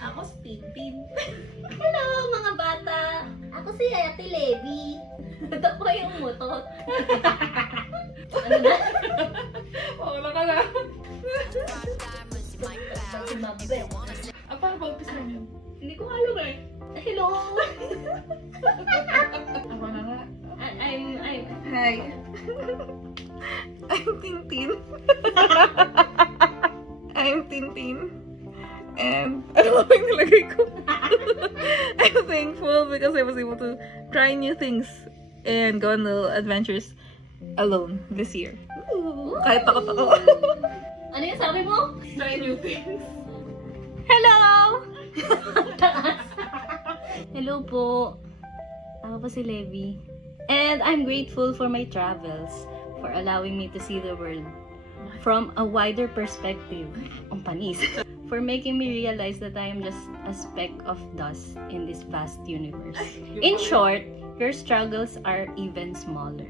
Ako si Tintin. Hello mga bata! Ako si Ate Levi. Ito po yung mutot. Ano na? Wala ka na. Si Mabe. Paano ba umpisa niyo? Hindi ko alam eh. Hello! Ako na nga. I'm... Hi. I'm Tintin. I'm Tintin. And ano ba yung nilagay ko? I'm thankful because I was able to try new things and go on little adventures alone this year. Kahit takot-takot. Ano yung sabi mo? Try new things. Hello! Hello po. Ako po si Levi. And I'm grateful for my travels, for allowing me to see the world from a wider perspective. Ang panis. For making me realize that I am just a speck of dust in this vast universe. In short, your struggles are even smaller.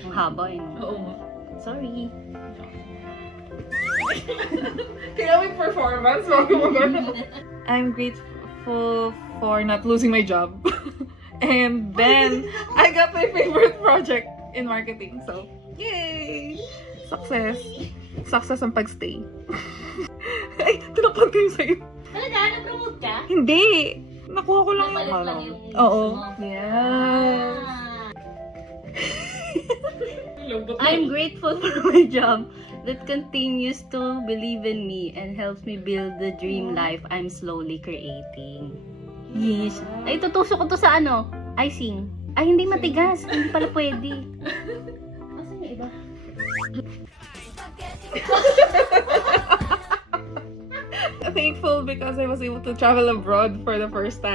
Ang haba eh. No? Oo. Sorry. Kaya may performance. I'm grateful for not losing my job. And then, I got my favorite project in marketing. So, yay! Success. Success ang pagstay. Ay, tinapag ko yung sa'yo. Talaga? Na-promote ka? Hindi! Nakuha ko lang Napalit yung lang yung Oo. gusto mo. Yes. I'm grateful for my job that continues to believe in me and helps me build the dream life I'm slowly creating. Yes. Ay, tutusok ko to sa ano? Icing. Ay, hindi matigas. Hindi pala pwede. Asan yung iba? Thankful because I was able to travel abroad for the first time.